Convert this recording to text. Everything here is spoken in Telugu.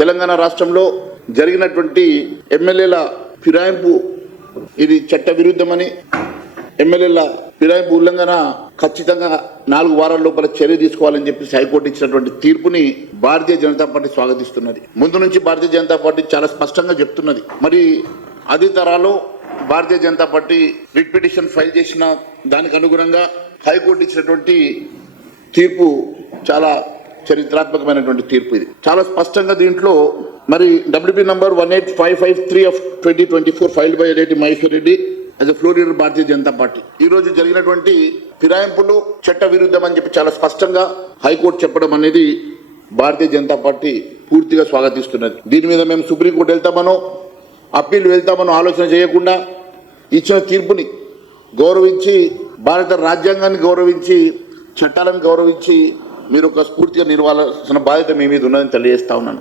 తెలంగాణ రాష్ట్రంలో జరిగినటువంటి ఎమ్మెల్యేల ఫిరాయింపు ఇది చట్ట విరుద్ధమని, ఎమ్మెల్యేల ఫిరాయింపు ఉల్లంఘన ఖచ్చితంగా 4 వారాల లోపల చర్య తీసుకోవాలని చెప్పి హైకోర్టు ఇచ్చినటువంటి తీర్పుని భారతీయ జనతా పార్టీ స్వాగతిస్తున్నది. ముందు నుంచి భారతీయ జనతా పార్టీ చాలా స్పష్టంగా చెప్తున్నది. మరి అదే తరాలో Bharatiya Janata party writ petition file చేసిన దానికి అనుగుణంగా హైకోర్టు ఇచ్చినటువంటి తీర్పు చాలా చరిత్రాత్మకమైనటువంటి తీర్పు. ఇది చాలా స్పష్టంగా దీంట్లో మరి WP number 18553 of 2024 filed by Reddy Maheshwar Reddy as a floor leader Bharatiya Janata party ఈ రోజు జరిగినటువంటి ఫిరాయింపులు చట్ట విరుద్ధం అని చెప్పి చాలా స్పష్టంగా హైకోర్టు చెప్పడం అనేది భారతీయ జనతా పార్టీ పూర్తిగా స్వాగతిస్తున్నది. దీని మీద మేము సుప్రీంకోర్టు వెళ్తామనో అప్పీల్ వెళ్తామనో ఆలోచన చేయకుండా ఇచ్చిన తీర్పుని గౌరవించి, భారత రాజ్యాంగాన్ని గౌరవించి, చట్టాలను గౌరవించి మీరు ఒక స్ఫూర్తిగా నిర్వహించాల్సిన బాధ్యత మీ మీద ఉన్నదని తెలియజేస్తా ఉన్నాను.